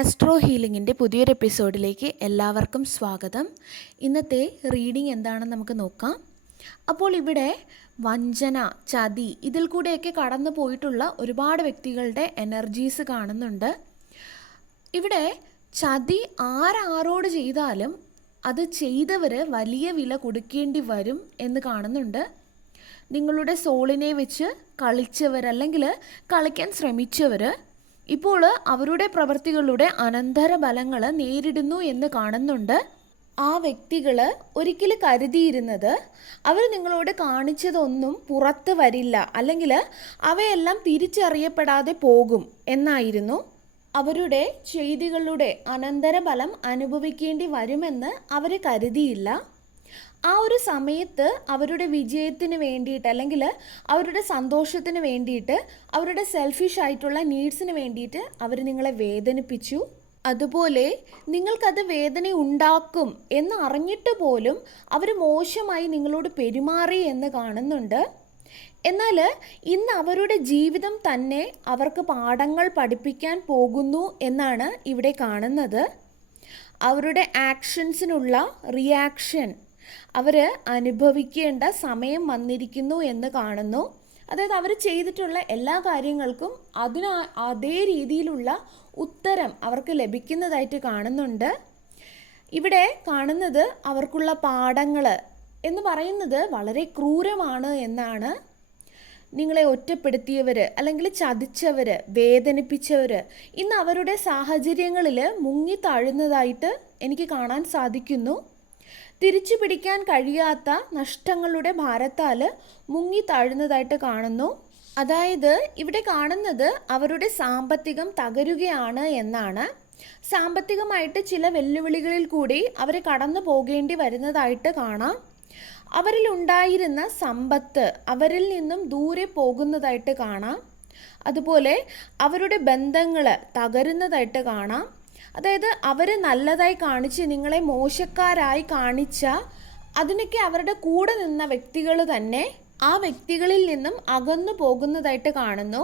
Astro ഹീലിംഗിന്റെ പുതിയൊരു എപ്പിസോഡിലേക്ക് എല്ലാവർക്കും സ്വാഗതം. ഇന്നത്തെ റീഡിംഗ് എന്താണെന്ന് നമുക്ക് നോക്കാം. അപ്പോൾ ഇവിടെ വഞ്ചന ചതി ഇതിൽ കൂടെയൊക്കെ കടന്നു പോയിട്ടുള്ള ഒരുപാട് വ്യക്തികളുടെ എനർജീസ് കാണുന്നുണ്ട്. ഇവിടെ ചതി ആരാരോട് ചെയ്താലും അത് ചെയ്തവർ വലിയ വില കൊടുക്കേണ്ടി വരും എന്ന് കാണുന്നുണ്ട്. നിങ്ങളുടെ സോളിനെ വെച്ച് കളിച്ചവർ അല്ലെങ്കിൽ കളിക്കാൻ ശ്രമിച്ചവർ ഇപ്പോൾ അവരുടെ പ്രവൃത്തികളുടെ അനന്തരഫലങ്ങൾ നേരിടുന്നു എന്ന് കാണുന്നുണ്ട്. ആ വ്യക്തികൾ ഒരിക്കൽ കരുതിയിരുന്നത് അവർ നിങ്ങളോട് കാണിച്ചതൊന്നും പുറത്ത് വരില്ല അല്ലെങ്കിൽ അവയെല്ലാം തിരിച്ചറിയപ്പെടാതെ പോകും എന്നായിരുന്നു. അവരുടെ ചെയ്തികളുടെ അനന്തരഫലം അനുഭവിക്കേണ്ടി വരുമെന്ന് അവർ കരുതിയില്ല. ആ ഒരു സമയത്ത് അവരുടെ വിജയത്തിന് വേണ്ടിയിട്ട് അല്ലെങ്കിൽ അവരുടെ സന്തോഷത്തിന് വേണ്ടിയിട്ട് അവരുടെ സെൽഫിഷ് ആയിട്ടുള്ള നീഡ്സിന് വേണ്ടിയിട്ട് അവർ നിങ്ങളെ വേദനിപ്പിച്ചു. അതുപോലെ നിങ്ങൾക്കത് വേദന ഉണ്ടാക്കും എന്ന് അറിഞ്ഞിട്ട് പോലും അവർ മോശമായി നിങ്ങളോട് പെരുമാറി എന്ന് കാണുന്നുണ്ട്. എന്നാൽ ഇന്ന് അവരുടെ ജീവിതം തന്നെ അവർക്ക് പാഠങ്ങൾ പഠിപ്പിക്കാൻ പോകുന്നു എന്നാണ് ഇവിടെ കാണുന്നത്. അവരുടെ ആക്ഷൻസിനുള്ള റിയാക്ഷൻ അവർ അനുഭവിക്കേണ്ട സമയം വന്നിരിക്കുന്നു എന്ന് കാണുന്നു. അതായത് അവർ ചെയ്തിട്ടുള്ള എല്ലാ കാര്യങ്ങൾക്കും അതിന് അതേ രീതിയിലുള്ള ഉത്തരം അവർക്ക് ലഭിക്കുന്നതായിട്ട് കാണുന്നുണ്ട്. ഇവിടെ കാണുന്നത് അവർക്കുള്ള പാഠങ്ങൾ എന്ന് പറയുന്നത് വളരെ ക്രൂരമാണ് എന്നാണ്. നിങ്ങളെ ഒറ്റപ്പെടുത്തിയവർ അല്ലെങ്കിൽ ചതിച്ചവർ വേദനിപ്പിച്ചവർ ഇന്ന് അവരുടെ സാഹചര്യങ്ങളിൽ മുങ്ങി താഴുന്നതായിട്ട് എനിക്ക് കാണാൻ സാധിക്കുന്നു. തിരിച്ചു പിടിക്കാൻ കഴിയാത്ത നഷ്ടങ്ങളുടെ ഭാരത്താൽ മുങ്ങി താഴുന്നതായിട്ട് കാണുന്നു. അതായത് ഇവിടെ കാണുന്നത് അവരുടെ സാമ്പത്തികം തകരുകയാണ് എന്നാണ്. സാമ്പത്തികമായിട്ട് ചില വെല്ലുവിളികളിൽ കൂടി അവർ കടന്നു പോകേണ്ടി വരുന്നതായിട്ട് കാണാം. അവരിൽ ഉണ്ടായിരുന്ന സമ്പത്ത് അവരിൽ നിന്നും ദൂരെ പോകുന്നതായിട്ട് കാണാം. അതുപോലെ അവരുടെ ബന്ധങ്ങൾ തകരുന്നതായിട്ട് കാണാം. അതായത് അവർ നല്ലതായി കാണിച്ച് നിങ്ങളെ മോശക്കാരായി കാണിച്ച അതിനൊക്കെ അവരുടെ കൂടെ നിന്ന വ്യക്തികൾ തന്നെ ആ വ്യക്തികളിൽ നിന്നും അകന്നു പോകുന്നതായിട്ട് കാണുന്നു.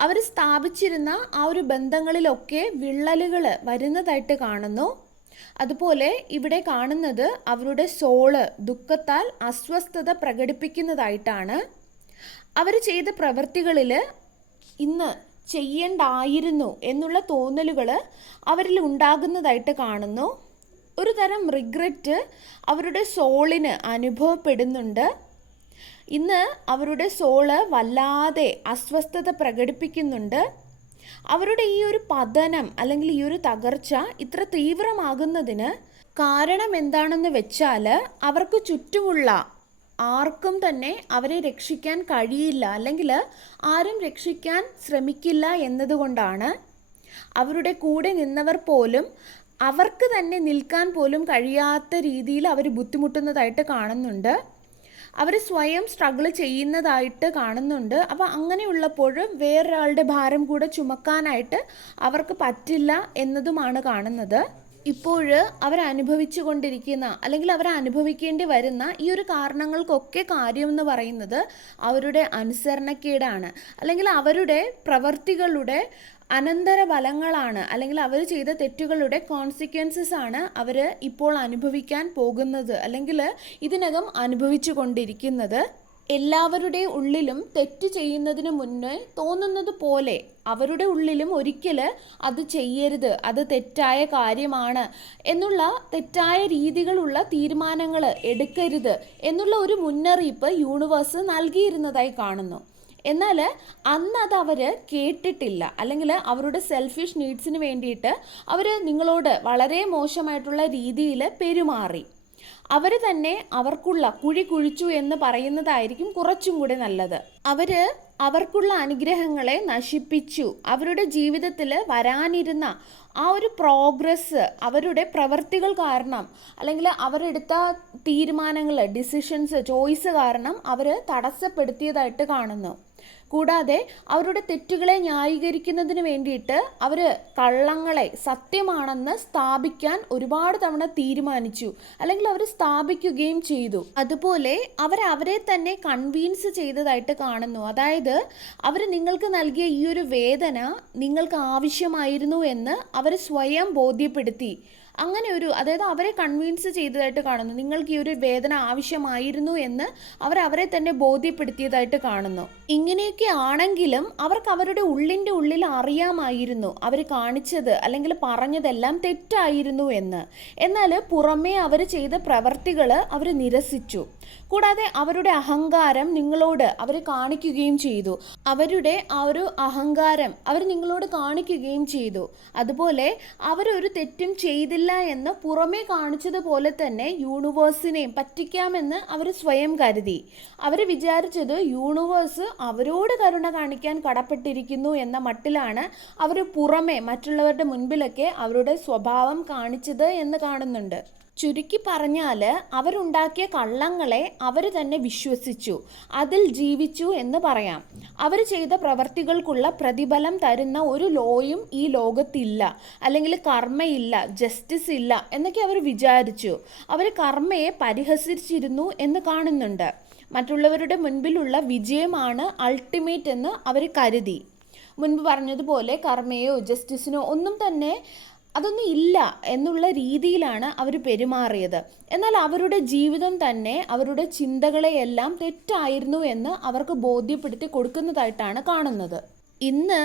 അവർ സ്ഥാപിച്ചിരുന്ന ആ ഒരു ബന്ധങ്ങളിലൊക്കെ വിള്ളലുകൾ വരുന്നതായിട്ട് കാണുന്നു. അതുപോലെ ഇവിടെ കാണുന്നത് അവരുടെ സോൾ ദുഃഖത്താൽ അസ്വസ്ഥത പ്രകടിപ്പിക്കുന്നതായിട്ടാണ്. അവർ ചെയ്ത പ്രവൃത്തികളിൽ ഇന്ന് ചെയ്യേണ്ടായിരുന്നു എന്നുള്ള തോന്നലുകൾ അവരിൽ ഉണ്ടാകുന്നതായിട്ട് കാണുന്നു. ഒരു തരം റിഗ്രറ്റ് അവരുടെ സോളിന് അനുഭവപ്പെടുന്നുണ്ട്. ഇന്ന് അവരുടെ സോൾ വല്ലാതെ അസ്വസ്ഥത പ്രകടിപ്പിക്കുന്നുണ്ട്. അവരുടെ ഈ ഒരു പതനം അല്ലെങ്കിൽ ഈ ഒരു തകർച്ച ഇത്ര തീവ്രമാകുന്നതിന് കാരണം എന്താണെന്ന് വെച്ചാൽ അവർക്ക് ചുറ്റുമുള്ള ആർക്കും തന്നെ അവരെ രക്ഷിക്കാൻ കഴിയില്ല അല്ലെങ്കിൽ ആരും രക്ഷിക്കാൻ ശ്രമിക്കില്ല എന്നതുകൊണ്ടാണ്. അവരുടെ കൂടെ നിന്നവർ പോലും അവർക്ക് തന്നെ നിൽക്കാൻ പോലും കഴിയാത്ത രീതിയിൽ അവർ ബുദ്ധിമുട്ടുന്നതായിട്ട് കാണുന്നുണ്ട്. അവർ സ്വയം സ്ട്രഗിൾ ചെയ്യുന്നതായിട്ട് കാണുന്നുണ്ട്. അപ്പോൾ അങ്ങനെയുള്ളപ്പോൾ വേറൊരാളുടെ ഭാരം കൂടെ ചുമക്കാനായിട്ട് അവർക്ക് പറ്റില്ല എന്നതുമാണ് കാണുന്നത്. ഇപ്പോൾ അവർ അനുഭവിച്ചു കൊണ്ടിരിക്കുന്ന അല്ലെങ്കിൽ അവർ അനുഭവിക്കേണ്ടി വരുന്ന ഈ ഒരു കാരണങ്ങൾക്കൊക്കെ കാര്യം എന്ന് പറയുന്നത് അവരുടെ അനുസരണക്കേടാണ്. അല്ലെങ്കിൽ അവരുടെ പ്രവർത്തികളുടെ അനന്തര ഫലങ്ങളാണ് അല്ലെങ്കിൽ അവർ ചെയ്ത തെറ്റുകളുടെ കോൺസിക്വൻസസ് ആണ് അവർ ഇപ്പോൾ അനുഭവിക്കാൻ പോകുന്നത്. അല്ലെങ്കിൽ ഇതിനകം അനുഭവിച്ചു കൊണ്ടിരിക്കുന്നത് എല്ലാവരുടെ ഉള്ളിലും തെറ്റ് ചെയ്യുന്നതിന് മുന്നേ തോന്നുന്നത് പോലെ അവരുടെ ഉള്ളിലും ഒരിക്കൽ അത് ചെയ്യരുത് അത് തെറ്റായ കാര്യമാണ് എന്നുള്ള തെറ്റായ രീതികളുള്ള തീരുമാനങ്ങൾ എടുക്കരുത് എന്നുള്ള ഒരു മുന്നറിയിപ്പ് യൂണിവേഴ്സ് നൽകിയിരുന്നതായി കാണുന്നു. എന്നാൽ അന്ന് അത് അവർ കേട്ടിട്ടില്ല. അല്ലെങ്കിൽ അവരുടെ സെൽഫിഷ് നീഡ്സിന് വേണ്ടിയിട്ട് അവർ നിങ്ങളോട് വളരെ മോശമായിട്ടുള്ള രീതിയിൽ പെരുമാറി. അവർ തന്നെ അവർക്കുള്ള കുഴി കുഴിച്ചു എന്ന് പറയുന്നതായിരിക്കും കുറച്ചും കൂടെ നല്ലത്. അവർ അവർക്കുള്ള അനുഗ്രഹങ്ങളെ നശിപ്പിച്ചു. അവരുടെ ജീവിതത്തിൽ വരാനിരുന്ന ആ ഒരു പ്രോഗ്രസ് അവരുടെ പ്രവൃത്തികൾ കാരണം അല്ലെങ്കിൽ അവരെടുത്ത തീരുമാനങ്ങൾ ഡിസിഷൻസ് ചോയ്സ് കാരണം അവർ തടസ്സപ്പെടുത്തിയതായിട്ട് കാണുന്നു. കൂടാതെ അവരുടെ തെറ്റുകളെ ന്യായീകരിക്കുന്നതിന് വേണ്ടിയിട്ട് അവർ കള്ളങ്ങളെ സത്യമാണെന്ന് സ്ഥാപിക്കാൻ ഒരുപാട് തവണ തീരുമാനിച്ചു. അല്ലെങ്കിൽ അവർ സ്ഥാപിക്കുകയും ചെയ്തു. അതുപോലെ അവർ അവരെ തന്നെ കൺവീൻസ് ചെയ്തതായിട്ട് കാണുന്നു. അതായത് അവർ നിങ്ങൾക്ക് നൽകിയ ഈ ഒരു വേദന നിങ്ങൾക്ക് ആവശ്യമായിരുന്നു എന്ന് അവർ സ്വയം ബോധ്യപ്പെടുത്തി. അങ്ങനെ ഒരു അതായത് അവരെ കൺവിൻസ് ചെയ്തതായിട്ട് കാണുന്നു. നിങ്ങൾക്ക് ഈ ഒരു വേദന ആവശ്യമായിരുന്നു എന്ന് അവർ അവരെ തന്നെ ബോധ്യപ്പെടുത്തിയതായിട്ട് കാണുന്നു. ഇങ്ങനെയൊക്കെ ആണെങ്കിലും അവർക്ക് അവരുടെ ഉള്ളിന്റെ ഉള്ളിൽ അറിയാമായിരുന്നു അവർ കാണിച്ചത് അല്ലെങ്കിൽ പറഞ്ഞതെല്ലാം തെറ്റായിരുന്നു എന്ന്. എന്നാൽ പുറമേ അവർ ചെയ്ത പ്രവർത്തികൾ അവർ നിരസിച്ചു. കൂടാതെ അവരുടെ അഹങ്കാരം നിങ്ങളോട് അവർ കാണിക്കുകയും ചെയ്തു. അവരുടെ ആ ഒരു അഹങ്കാരം അവർ നിങ്ങളോട് കാണിക്കുകയും ചെയ്തു. അതുപോലെ അവരൊരു തെറ്റും ചെയ്തില്ല എന്ന് പുറമേ കാണിച്ചതുപോലെ തന്നെ യൂണിവേഴ്സിനെയും പറ്റിക്കാമെന്ന് അവർ സ്വയം കരുതി. അവർ വിചാരിച്ചത് യൂണിവേഴ്സ് അവരോട് കരുണ കാണിക്കാൻ കടപ്പെട്ടിരിക്കുന്നു എന്ന മട്ടിലാണ് അവർ പുറമേ മറ്റുള്ളവരുടെ മുൻപിലൊക്കെ അവരുടെ സ്വഭാവം കാണിച്ചത് എന്ന് കാണുന്നുണ്ട്. ചുരുക്കി പറഞ്ഞാൽ അവരുണ്ടാക്കിയ കള്ളങ്ങളെ അവർ തന്നെ വിശ്വസിച്ചു അതിൽ ജീവിച്ചു എന്ന് പറയാം. അവർ ചെയ്ത പ്രവർത്തികൾക്കുള്ള പ്രതിഫലം തരുന്ന ഒരു ലോയും ഈ ലോകത്തില്ല. അല്ലെങ്കിൽ കർമ്മയില്ല ജസ്റ്റിസ് ഇല്ല എന്നൊക്കെ അവർ വിചാരിച്ചു. അവർ കർമ്മയെ പരിഹസിച്ചിരുന്നു എന്ന് കാണുന്നുണ്ട്. മറ്റുള്ളവരുടെ മുൻപിലുള്ള വിജയമാണ് അൾട്ടിമേറ്റ് എന്ന് അവർ കരുതി. മുൻപ് പറഞ്ഞതുപോലെ കർമ്മയോ ജസ്റ്റിസിനോ ഒന്നും തന്നെ അതൊന്നും ഇല്ല എന്നുള്ള രീതിയിലാണ് അവർ പെരുമാറിയത്. എന്നാൽ അവരുടെ ജീവിതം തന്നെ അവരുടെ ചിന്തകളെയെല്ലാം തെറ്റായിരുന്നു എന്ന് അവർക്ക് ബോധ്യപ്പെടുത്തി കൊടുക്കുന്നതായിട്ടാണ് കാണുന്നത്. ഇന്ന്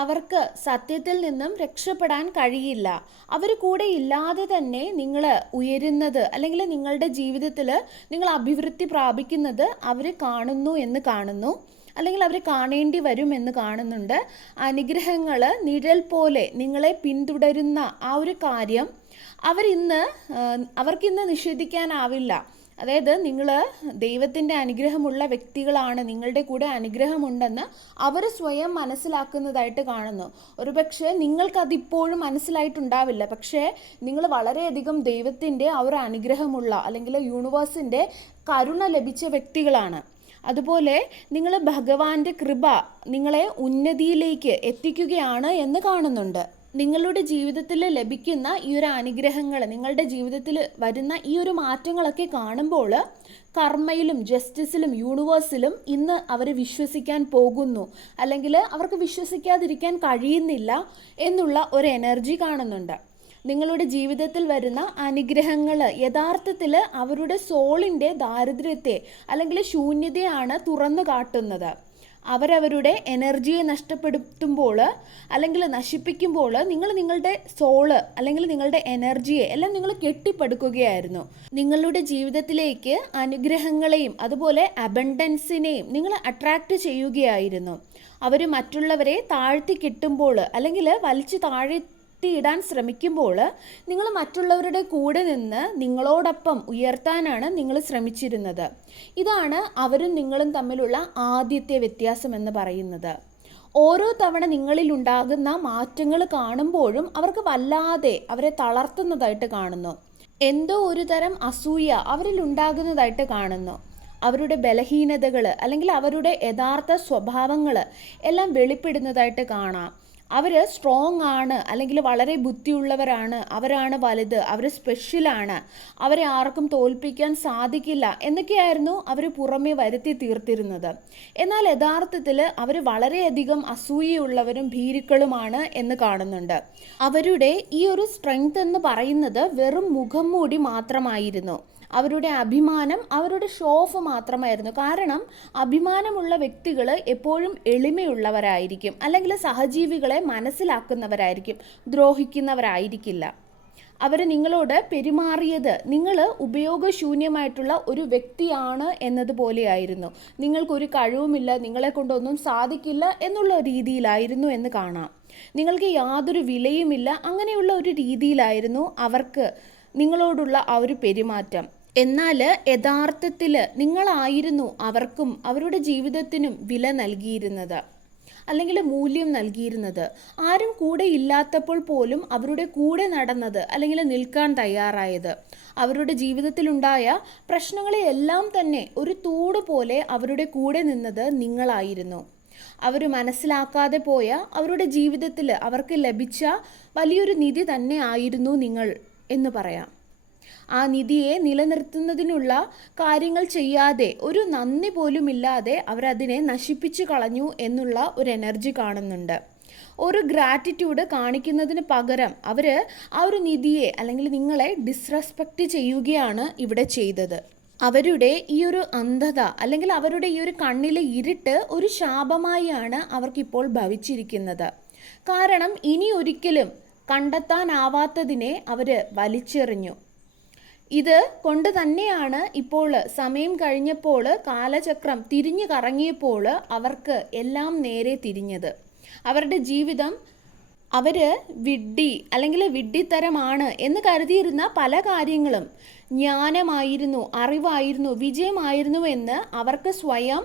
അവർക്ക് സത്യത്തിൽ നിന്നും രക്ഷപ്പെടാൻ കഴിയില്ല. അവർ കൂടെ ഇല്ലാതെ തന്നെ നിങ്ങൾ ഉയരുന്നത് അല്ലെങ്കിൽ നിങ്ങളുടെ ജീവിതത്തിൽ നിങ്ങൾ അഭിവൃദ്ധി പ്രാപിക്കുന്നത് അവർ കാണുന്നു എന്ന് കാണുന്നു. അല്ലെങ്കിൽ അവർ കാണേണ്ടി വരും എന്ന് കാണുന്നുണ്ട്. അനുഗ്രഹങ്ങൾ നിഴൽ പോലെ നിങ്ങളെ പിന്തുടരുന്ന ആ ഒരു കാര്യം അവരിന്ന് അവർക്കിന്ന് നിഷേധിക്കാനാവില്ല. അതായത് നിങ്ങൾ ദൈവത്തിന്റെ അനുഗ്രഹമുള്ള വ്യക്തികളാണ് നിങ്ങളുടെ കൂടെ അനുഗ്രഹമുണ്ടെന്ന് അവർ സ്വയം മനസ്സിലാക്കുന്നതായിട്ട് കാണുന്നു. ഒരുപക്ഷെ നിങ്ങൾക്കതിപ്പോഴും മനസ്സിലായിട്ടുണ്ടാവില്ല. പക്ഷേ നിങ്ങൾ വളരെയധികം ദൈവത്തിന്റെ ആ ഒരു അനുഗ്രഹമുള്ള അല്ലെങ്കിൽ യൂണിവേഴ്സിന്റെ കരുണ ലഭിച്ച വ്യക്തികളാണ്. അതുപോലെ നിങ്ങൾ ഭഗവാന്റെ കൃപ നിങ്ങളെ ഉന്നതിയിലേക്ക് എത്തിക്കുകയാണ് എന്ന് കാണുന്നുണ്ട്. നിങ്ങളുടെ ജീവിതത്തിൽ ലഭിക്കുന്ന ഈ ഒരു അനുഗ്രഹങ്ങൾ നിങ്ങളുടെ ജീവിതത്തിൽ വരുന്ന ഈ ഒരു മാറ്റങ്ങളൊക്കെ കാണുമ്പോൾ കർമ്മയിലും ജസ്റ്റിസിലും യൂണിവേഴ്സിലും ഇന്ന് അവർ വിശ്വസിക്കാൻ പോകുന്നു. അല്ലെങ്കിൽ അവർക്ക് വിശ്വസിക്കാതിരിക്കാൻ കഴിയുന്നില്ല എന്നുള്ള ഒരു എനർജി കാണുന്നുണ്ട്. നിങ്ങളുടെ ജീവിതത്തിൽ വരുന്ന അനുഗ്രഹങ്ങൾ യഥാർത്ഥത്തിൽ അവരുടെ സോളിന്റെ ദാരിദ്ര്യത്തെ അല്ലെങ്കിൽ ശൂന്യതയാണ് തുറന്നു കാട്ടുന്നത്. അവരവരുടെ എനർജിയെ നഷ്ടപ്പെടുത്തുമ്പോൾ അല്ലെങ്കിൽ നശിപ്പിക്കുമ്പോൾ നിങ്ങൾ നിങ്ങളുടെ സോൾ അല്ലെങ്കിൽ നിങ്ങളുടെ എനർജിയെ എല്ലാം നിങ്ങൾ കെട്ടിപ്പടുക്കുകയായിരുന്നു. നിങ്ങളുടെ ജീവിതത്തിലേക്ക് അനുഗ്രഹങ്ങളെയും അതുപോലെ അബണ്ടൻസിനെയും നിങ്ങൾ അട്രാക്റ്റ് ചെയ്യുകയായിരുന്നു. അവർ മറ്റുള്ളവരെ താഴ്ത്തി കിട്ടുമ്പോൾ അല്ലെങ്കിൽ വലിച്ചു താഴെ ഇടാൻ ശ്രമിക്കുമ്പോൾ നിങ്ങൾ മറ്റുള്ളവരുടെ കൂടെ നിന്ന് നിങ്ങളോടൊപ്പം ഉയർത്താനാണ് നിങ്ങൾ ശ്രമിച്ചിരുന്നത്. ഇതാണ് അവരും നിങ്ങളും തമ്മിലുള്ള ആദ്യത്തെ വ്യത്യാസം എന്ന് പറയുന്നത്. ഓരോ തവണ നിങ്ങളിൽ ഉണ്ടാകുന്ന മാറ്റങ്ങൾ കാണുമ്പോഴും അവർക്ക് വല്ലാതെ അവരെ തളർത്തുന്നതായിട്ട് കാണുന്നു. എന്തോ ഒരു തരം അസൂയ അവരിൽ ഉണ്ടാകുന്നതായിട്ട് കാണുന്നു. അവരുടെ ബലഹീനതകൾ അല്ലെങ്കിൽ അവരുടെ യഥാർത്ഥ സ്വഭാവങ്ങൾ എല്ലാം വെളിപ്പെടുന്നതായിട്ട് കാണാം. അവർ സ്ട്രോങ് ആണ് അല്ലെങ്കിൽ വളരെ ബുദ്ധിയുള്ളവരാണ് അവരാണ് വലുത് അവർ സ്പെഷ്യലാണ് അവരെ ആർക്കും തോൽപ്പിക്കാൻ സാധിക്കില്ല എന്നൊക്കെയായിരുന്നു അവർ പുറമേ വരുത്തി തീർത്തിരുന്നത്. എന്നാൽ യഥാർത്ഥത്തിൽ അവർ വളരെയധികം അസൂയയുള്ളവരും ഭീരുക്കളുമാണ് എന്ന് കാണുന്നുണ്ട്. അവരുടെ ഈ ഒരു സ്ട്രെങ്ത് എന്ന് പറയുന്നത് വെറും മുഖം മൂടി മാത്രമായിരുന്നു. അവരുടെ അഭിമാനം അവരുടെ ഷോഫ് മാത്രമായിരുന്നു. കാരണം അഭിമാനമുള്ള വ്യക്തികൾ എപ്പോഴും എളിമയുള്ളവരായിരിക്കും. അല്ലെങ്കിൽ സഹജീവികളെ മനസ്സിലാക്കുന്നവരായിരിക്കും. ദ്രോഹിക്കുന്നവരായിരിക്കില്ല. അവർ നിങ്ങളോട് പെരുമാറിയത് നിങ്ങൾ ഉപയോഗശൂന്യമായിട്ടുള്ള ഒരു വ്യക്തിയാണ് എന്നതുപോലെയായിരുന്നു. നിങ്ങൾക്കൊരു കഴിവുമില്ല നിങ്ങളെ കൊണ്ടൊന്നും സാധിക്കില്ല എന്നുള്ള രീതിയിലായിരുന്നു എന്ന് കാണാം. നിങ്ങൾക്ക് യാതൊരു വിലയുമില്ല അങ്ങനെയുള്ള ഒരു രീതിയിലായിരുന്നു അവർക്ക് നിങ്ങളോടുള്ള ആ ഒരു പെരുമാറ്റം. എന്നാൽ യഥാർത്ഥത്തിൽ നിങ്ങളായിരുന്നു അവർക്കും അവരുടെ ജീവിതത്തിനും വില നൽകിയിരുന്നത്. അല്ലെങ്കിൽ മൂല്യം നൽകിയിരുന്നത്. ആരും കൂടെ ഇല്ലാത്തപ്പോൾ പോലും അവരുടെ കൂടെ നടന്നത് അല്ലെങ്കിൽ നിൽക്കാൻ തയ്യാറായത്. അവരുടെ ജീവിതത്തിലുണ്ടായ പ്രശ്നങ്ങളെയെല്ലാം തന്നെ ഒരു തൂട് പോലെ അവരുടെ കൂടെ നിന്നത് നിങ്ങളായിരുന്നു. അവർ മനസ്സിലാക്കാതെ പോയ അവരുടെ ജീവിതത്തിൽ അവർക്ക് ലഭിച്ച വലിയൊരു നിധി തന്നെ ആയിരുന്നു നിങ്ങൾ എന്ന് പറയാം. ആ നിധിയെ നിലനിർത്തുന്നതിനുള്ള കാര്യങ്ങൾ ചെയ്യാതെ ഒരു നന്ദി പോലും ഇല്ലാതെ അവരതിനെ നശിപ്പിച്ചു കളഞ്ഞു എന്നുള്ള ഒരു എനർജി കാണുന്നുണ്ട്. ഒരു ഗ്രാറ്റിറ്റ്യൂഡ് കാണിക്കുന്നതിന് പകരം അവർ ആ ഒരു നിധിയെ അല്ലെങ്കിൽ നിങ്ങളെ ഡിസ്റെസ്പെക്റ്റ് ചെയ്യുകയാണ് ഇവിടെ ചെയ്തത്. അവരുടെ ഈ ഒരു അന്ധത അല്ലെങ്കിൽ അവരുടെ ഈ ഒരു കണ്ണിലെ ഇരുട്ട് ഒരു ശാപമായാണ് അവർക്കിപ്പോൾ ഭവിച്ചിരിക്കുന്നത്. കാരണം ഇനി ഒരിക്കലും കണ്ടെത്താനാവാത്തതിനെ അവർ വലിച്ചെറിഞ്ഞു. ഇത് കൊണ്ട് തന്നെയാണ് ഇപ്പോൾ സമയം കഴിഞ്ഞപ്പോൾ കാലചക്രം തിരിഞ്ഞു കറങ്ങിയപ്പോൾ അവർക്ക് എല്ലാം നേരെ തിരിഞ്ഞത്. അവരുടെ ജീവിതം അവർ വിഡ്ഢി അല്ലെങ്കിൽ വിഡ്ഢിത്തരമാണ് എന്ന് കരുതിയിരുന്ന പല കാര്യങ്ങളും ജ്ഞാനമായിരുന്നു അറിവായിരുന്നു വിജയമായിരുന്നു എന്ന് അവർക്ക് സ്വയം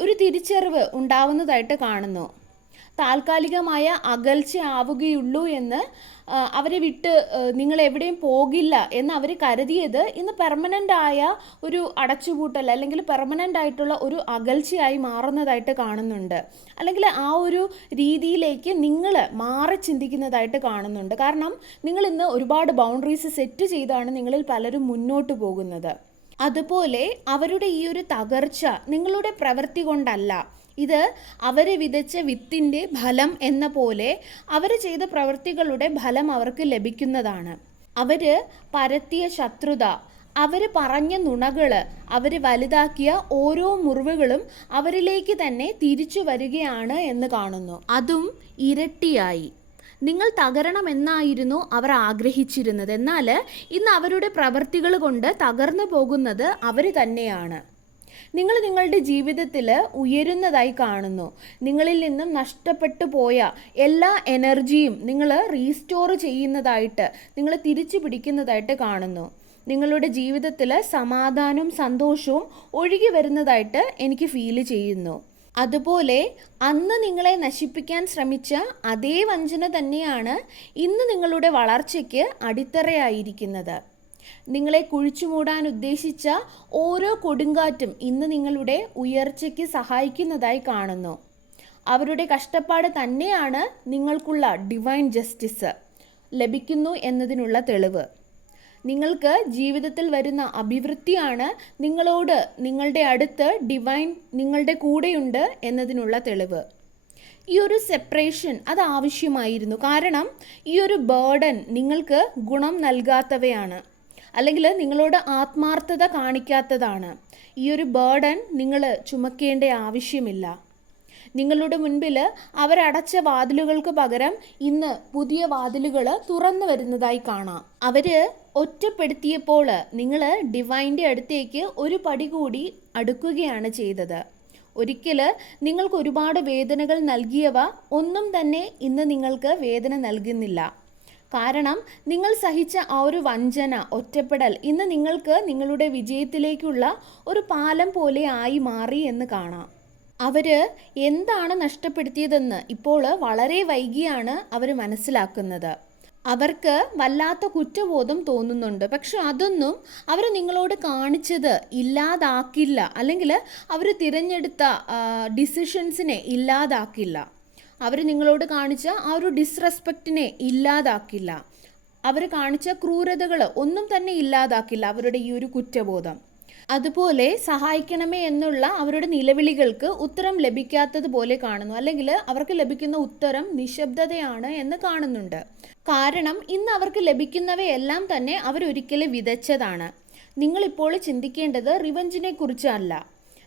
ഒരു തിരിച്ചറിവ് ഉണ്ടാവുന്നതായിട്ട് കാണുന്നു. താൽക്കാലികമായ അകൽച്ച ആവുകയുള്ളൂ എന്ന് അവരെ വിട്ട് നിങ്ങൾ എവിടെയും പോകില്ല എന്ന് അവർ കരുതിയത് ഇന്ന് പെർമനന്റ് ആയ ഒരു അടച്ചുപൂട്ടൽ അല്ലെങ്കിൽ പെർമനന്റ് ആയിട്ടുള്ള ഒരു അകൽച്ചയായി മാറുന്നതായിട്ട് കാണുന്നുണ്ട്. അല്ലെങ്കിൽ ആ ഒരു രീതിയിലേക്ക് നിങ്ങൾ മാറി ചിന്തിക്കുന്നതായിട്ട് കാണുന്നുണ്ട്. കാരണം നിങ്ങൾ ഇന്ന് ഒരുപാട് ബൗണ്ടറീസ് സെറ്റ് ചെയ്താണ് നിങ്ങളിൽ പലരും മുന്നോട്ട് പോകുന്നത്. അതുപോലെ അവരുടെ ഈ ഒരു തകർച്ച നിങ്ങളുടെ പ്രവൃത്തി കൊണ്ടല്ല. ഇത് അവരെ വിതച്ച വിത്തിന്റെ ഫലം എന്ന പോലെ അവർ ചെയ്ത പ്രവൃത്തികളുടെ ഫലം അവർക്ക് ലഭിക്കുന്നതാണ്. അവർ പരത്തിയ ശത്രുത അവർ പറഞ്ഞ നുണകൾ അവർ വലുതാക്കിയ ഓരോ മുറിവുകളും അവരിലേക്ക് തന്നെ തിരിച്ചു വരികയാണ് എന്ന് കാണുന്നു. അതും ഇരട്ടിയായി. നിങ്ങൾ തകരണമെന്നായിരുന്നു അവർ ആഗ്രഹിച്ചിരുന്നത്. എന്നാൽ ഇന്ന് അവരുടെ പ്രവൃത്തികൾ കൊണ്ട് തകർന്നു പോകുന്നത് അവർ തന്നെയാണ്. നിങ്ങൾ നിങ്ങളുടെ ജീവിതത്തിൽ ഉയരുന്നതായി കാണുന്നു. നിങ്ങളിൽ നിന്നും നഷ്ടപ്പെട്ടു പോയ എല്ലാ എനർജിയും നിങ്ങൾ റീസ്റ്റോർ ചെയ്യുന്നതായിട്ട് നിങ്ങൾ തിരിച്ചു പിടിക്കുന്നതായിട്ട് കാണുന്നു. നിങ്ങളുടെ ജീവിതത്തിൽ സമാധാനവും സന്തോഷവും ഒഴുകി വരുന്നതായിട്ട് എനിക്ക് ഫീൽ ചെയ്യുന്നു. അതുപോലെ അന്ന് നിങ്ങളെ നശിപ്പിക്കാൻ ശ്രമിച്ച അതേ വഞ്ചന തന്നെയാണ് ഇന്ന് നിങ്ങളുടെ വളർച്ചയ്ക്ക് അടിത്തറയായിരിക്കുന്നത്. നിങ്ങളെ കുഴിച്ചു മൂടാൻ ഉദ്ദേശിച്ച ഓരോ കൊടുങ്കാറ്റും ഇന്ന് നിങ്ങളുടെ ഉയർച്ചയ്ക്ക് സഹായിക്കുന്നതായി കാണുന്നു. അവരുടെ കഷ്ടപ്പാട് തന്നെയാണ് നിങ്ങൾക്കുള്ള ഡിവൈൻ ജസ്റ്റിസ് ലഭിക്കുന്നു എന്നതിനുള്ള തെളിവ്. നിങ്ങൾക്ക് ജീവിതത്തിൽ വരുന്ന അഭിവൃദ്ധിയാണ് നിങ്ങളോട് നിങ്ങളുടെ അടുത്ത് ഡിവൈൻ നിങ്ങളുടെ കൂടെയുണ്ട് എന്നതിനുള്ള തെളിവ്. ഈ ഒരു സെപ്പറേഷൻ അത് ആവശ്യമായിരുന്നു. കാരണം ഈ ഒരു ബേർഡൻ നിങ്ങൾക്ക് ഗുണം നൽകാത്തവയാണ്. അല്ലെങ്കിൽ നിങ്ങളോട് ആത്മാർത്ഥത കാണിക്കാത്തതാണ്. ഈ ഒരു ബേർഡൻ നിങ്ങൾ ചുമക്കേണ്ട ആവശ്യമില്ല. നിങ്ങളുടെ മുൻപിൽ അവരടച്ച വാതിലുകൾക്ക് പകരം ഇന്ന് പുതിയ വാതിലുകൾ തുറന്നു വരുന്നതായി കാണാം. അവർ ഒറ്റപ്പെടുത്തിയപ്പോൾ നിങ്ങൾ ഡിവൈന്റെ അടുത്തേക്ക് ഒരു പടി കൂടി അടുക്കുകയാണ് ചെയ്തത്. ഒരിക്കൽ നിങ്ങൾക്ക് ഒരുപാട് വേദനകൾ നൽകിയവ ഒന്നും തന്നെ ഇന്ന് നിങ്ങൾക്ക് വേദന നൽകുന്നില്ല. കാരണം നിങ്ങൾ സഹിച്ച ആ ഒരു വഞ്ചന ഒറ്റപ്പെടൽ ഇന്ന് നിങ്ങൾക്ക് നിങ്ങളുടെ വിജയത്തിലേക്കുള്ള ഒരു പാലം പോലെ ആയി മാറി എന്ന് കാണാം. അവർ എന്താണ് നഷ്ടപ്പെടുത്തിയതെന്ന് ഇപ്പോൾ വളരെ വൈകിയാണ് അവർ മനസ്സിലാക്കുന്നത്. അവർക്ക് വല്ലാത്ത കുറ്റബോധം തോന്നുന്നുണ്ട്. പക്ഷെ അതൊന്നും അവർ നിങ്ങളോട് കാണിച്ചത് ഇല്ലാതാക്കില്ല. അല്ലെങ്കിൽ അവർ തിരഞ്ഞെടുത്ത ഡിസിഷൻസിനെ ഇല്ലാതാക്കില്ല. അവർ നിങ്ങളോട് കാണിച്ച ആ ഒരു ഡിസ്റെസ്പെക്റ്റിനെ ഇല്ലാതാക്കില്ല. അവർ കാണിച്ച ക്രൂരതകൾ ഒന്നും തന്നെ ഇല്ലാതാക്കില്ല അവരുടെ ഈ ഒരു കുറ്റബോധം. അതുപോലെ സഹായിക്കണമേ എന്നുള്ള അവരുടെ നിലവിളികൾക്ക് ഉത്തരം ലഭിക്കാത്തതുപോലെ കാണുന്നു. അല്ലെങ്കിൽ അവർക്ക് ലഭിക്കുന്ന ഉത്തരം നിശബ്ദതയാണ് എന്ന് കാണുന്നുണ്ട്. കാരണം ഇന്ന് അവർക്ക് ലഭിക്കുന്നവയെല്ലാം തന്നെ അവരൊരിക്കലും വിതച്ചതാണ്. നിങ്ങളിപ്പോൾ ചിന്തിക്കേണ്ടത് റിവഞ്ചിനെ കുറിച്ചല്ല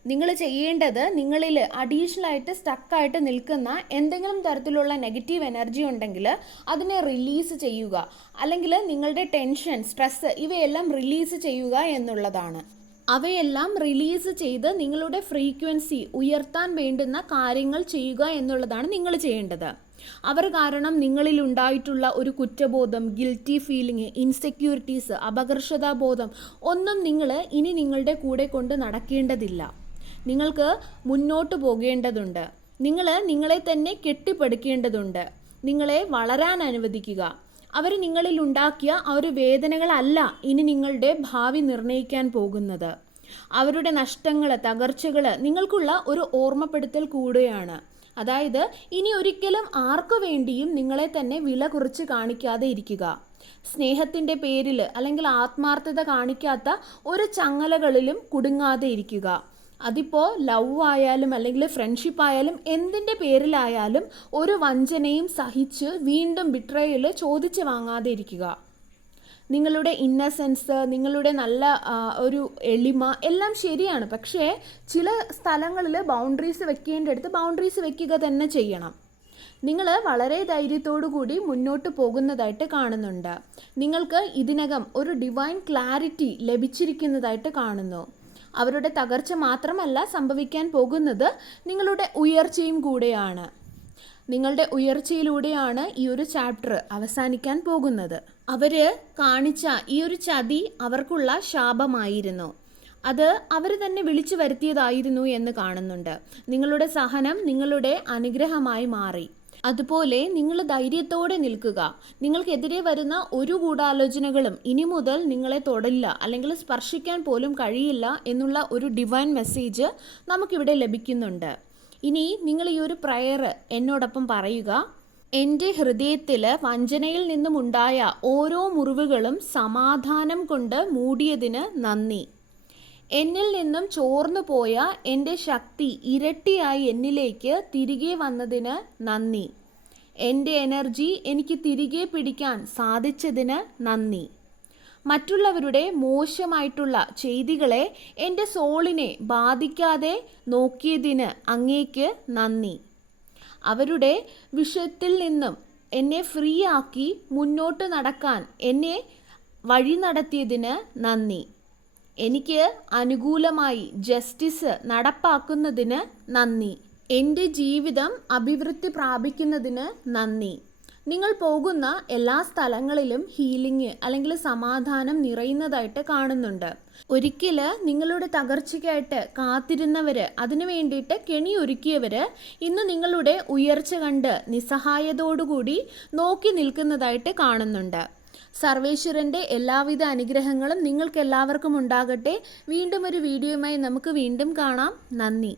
നിങ്ങൾ ചെയ്യേണ്ടത് നിങ്ങളിൽ അഡീഷണൽ ആയിട്ട് സ്റ്റക്കായിട്ട് നിൽക്കുന്ന എന്തെങ്കിലും തരത്തിലുള്ള നെഗറ്റീവ് എനർജി ഉണ്ടെങ്കിൽ അതിനെ റിലീസ് ചെയ്യുക. അല്ലെങ്കിൽ നിങ്ങളുടെ ടെൻഷൻ സ്ട്രെസ് ഇവയെല്ലാം റിലീസ് ചെയ്യുക എന്നുള്ളതാണ്. അവയെല്ലാം റിലീസ് ചെയ്ത് നിങ്ങളുടെ ഫ്രീക്വൻസി ഉയർത്താൻ വേണ്ടുന്ന കാര്യങ്ങൾ ചെയ്യുക എന്നുള്ളതാണ് നിങ്ങൾ ചെയ്യേണ്ടത്. അവർ കാരണം നിങ്ങളിൽ ഉണ്ടായിട്ടുള്ള ഒരു കുറ്റബോധം ഗിൽറ്റി ഫീലിംഗ് ഇൻസെക്യൂരിറ്റീസ് അപകർഷതാബോധം ഒന്നും നിങ്ങൾ ഇനി നിങ്ങളുടെ കൂടെ കൊണ്ട് നടക്കേണ്ടതില്ല. നിങ്ങൾക്ക് മുന്നോട്ട് പോകേണ്ടതുണ്ട്. നിങ്ങൾ നിങ്ങളെ തന്നെ കെട്ടിപ്പടുക്കേണ്ടതുണ്ട്. നിങ്ങളെ വളരാൻ അനുവദിക്കുക. അവർ നിങ്ങളിൽ ഉണ്ടാക്കിയ ആ ഒരു വേദനകളല്ല ഇനി നിങ്ങളുടെ ഭാവി നിർണയിക്കാൻ പോകുന്നത്. അവരുടെ നഷ്ടങ്ങൾ തകർച്ചകൾ നിങ്ങൾക്കുള്ള ഒരു ഓർമ്മപ്പെടുത്തൽ കൂടെയാണ്. അതായത് ഇനി ഒരിക്കലും ആർക്കു വേണ്ടിയും നിങ്ങളെ തന്നെ വില കുറച്ച് കാണിക്കാതെ ഇരിക്കുക. സ്നേഹത്തിന്റെ പേരിൽ അല്ലെങ്കിൽ ആത്മാർത്ഥത കാണിക്കാത്ത ഒരു ചങ്ങലകളിലും കുടുങ്ങാതെ ഇരിക്കുക. അതിപ്പോൾ ലവ് ആയാലും അല്ലെങ്കിൽ ഫ്രണ്ട്ഷിപ്പ് ആയാലും എന്തിന്റെ പേരിലായാലും ഒരു വഞ്ചനയും സഹിച്ച് വീണ്ടും ബിട്രയൽ ചോദിച്ച് വാങ്ങാതെ ഇരിക്കുക. നിങ്ങളുടെ ഇന്നസെൻസ് നിങ്ങളുടെ നല്ല ഒരു എളിമ എല്ലാം ശരിയാണ്. പക്ഷേ ചില സ്ഥലങ്ങളിൽ ബൗണ്ടറീസ് വെക്കേണ്ടടുത്ത് ബൗണ്ടറീസ് വെക്കുക തന്നെ ചെയ്യണം. നിങ്ങൾ വളരെ ധൈര്യത്തോടു കൂടി മുന്നോട്ട് പോകുന്നതായിട്ട് കാണുന്നുണ്ട്. നിങ്ങൾക്ക് ഇതിനകം ഒരു ഡിവൈൻ ക്ലാരിറ്റി ലഭിച്ചിരിക്കുന്നതായിട്ട് കാണുന്നു. അവരുടെ തകർച്ച മാത്രമല്ല സംഭവിക്കാൻ പോകുന്നത് നിങ്ങളുടെ ഉയർച്ചയും കൂടെയാണ്. നിങ്ങളുടെ ഉയർച്ചയിലൂടെയാണ് ഈ ഒരു ചാപ്റ്റർ അവസാനിക്കാൻ പോകുന്നത്. അവർ കാണിച്ച ഈ ഒരു ചതി അവർക്കുള്ള ശാപമായിരുന്നു. അത് അവർ തന്നെ വിളിച്ചു വരുത്തിയതായിരുന്നു എന്ന് കാണുന്നുണ്ട്. നിങ്ങളുടെ സഹനം നിങ്ങളുടെ അനുഗ്രഹമായി മാറി. അതുപോലെ നിങ്ങൾ ധൈര്യത്തോടെ നിൽക്കുക. നിങ്ങൾക്കെതിരെ വരുന്ന ഒരു ഗൂഢാലോചനകളും ഇനി മുതൽ നിങ്ങളെ തൊടില്ല അല്ലെങ്കിൽ സ്പർശിക്കാൻ പോലും കഴിയില്ല എന്നുള്ള ഒരു ഡിവൈൻ മെസ്സേജ് നമുക്കിവിടെ ലഭിക്കുന്നുണ്ട്. ഇനി നിങ്ങൾ ഈ ഒരു പ്രയർ എന്നോടൊപ്പം പറയുക. എന്റെ ഹൃദയത്തിൽ വഞ്ചനയിൽ നിന്നുമുണ്ടായ ഓരോ മുറിവുകളും സമാധാനം കൊണ്ട് മൂടിയതിന് നന്ദി. എന്നിൽ നിന്നും ചോർന്നു പോയ എന്റെ ശക്തി ഇരട്ടിയായി എന്നിലേക്ക് തിരികെ വന്നതിന് നന്ദി. എന്റെ എനർജി എനിക്ക് തിരികെ പിടിക്കാൻ സാധിച്ചതിന് നന്ദി. മറ്റുള്ളവരുടെ മോശമായിട്ടുള്ള ചെയ്തികളെ എന്റെ സോളിനെ ബാധിക്കാതെ നോക്കിയതിന് അങ്ങേക്ക് നന്ദി. അവരുടെ വിഷയത്തിൽ നിന്നും എന്നെ ഫ്രീ ആക്കി മുന്നോട്ട് നടക്കാൻ എന്നെ വഴി നടത്തിയതിന് നന്ദി. എനിക്ക് അനുകൂലമായി ജസ്റ്റിസ് നടപ്പാക്കുന്നതിന് നന്ദി. എന്റെ ജീവിതം അഭിവൃദ്ധി പ്രാപിക്കുന്നതിന് നന്ദി. നിങ്ങൾ പോകുന്ന എല്ലാ സ്ഥലങ്ങളിലും ഹീലിംഗ് അല്ലെങ്കിൽ സമാധാനം നിറയുന്നതായിട്ട് കാണുന്നുണ്ട്. ഒരിക്കൽ നിങ്ങളുടെ തകർച്ചയ്ക്കായിട്ട് കാത്തിരുന്നവർ അതിനു വേണ്ടിയിട്ട് കെണിയൊരുക്കിയവർ ഇന്ന് നിങ്ങളുടെ ഉയർച്ച കണ്ട് നിസ്സഹായതോടുകൂടി നോക്കി നിൽക്കുന്നതായിട്ട് കാണുന്നുണ്ട്. സർവേശ്വരന്റെ എല്ലാവിധ അനുഗ്രഹങ്ങളും നിങ്ങൾക്കെല്ലാവർക്കും ഉണ്ടാകട്ടെ. വീണ്ടും ഒരു വീഡിയോയുമായി നമുക്ക് വീണ്ടും കാണാം. നന്ദി.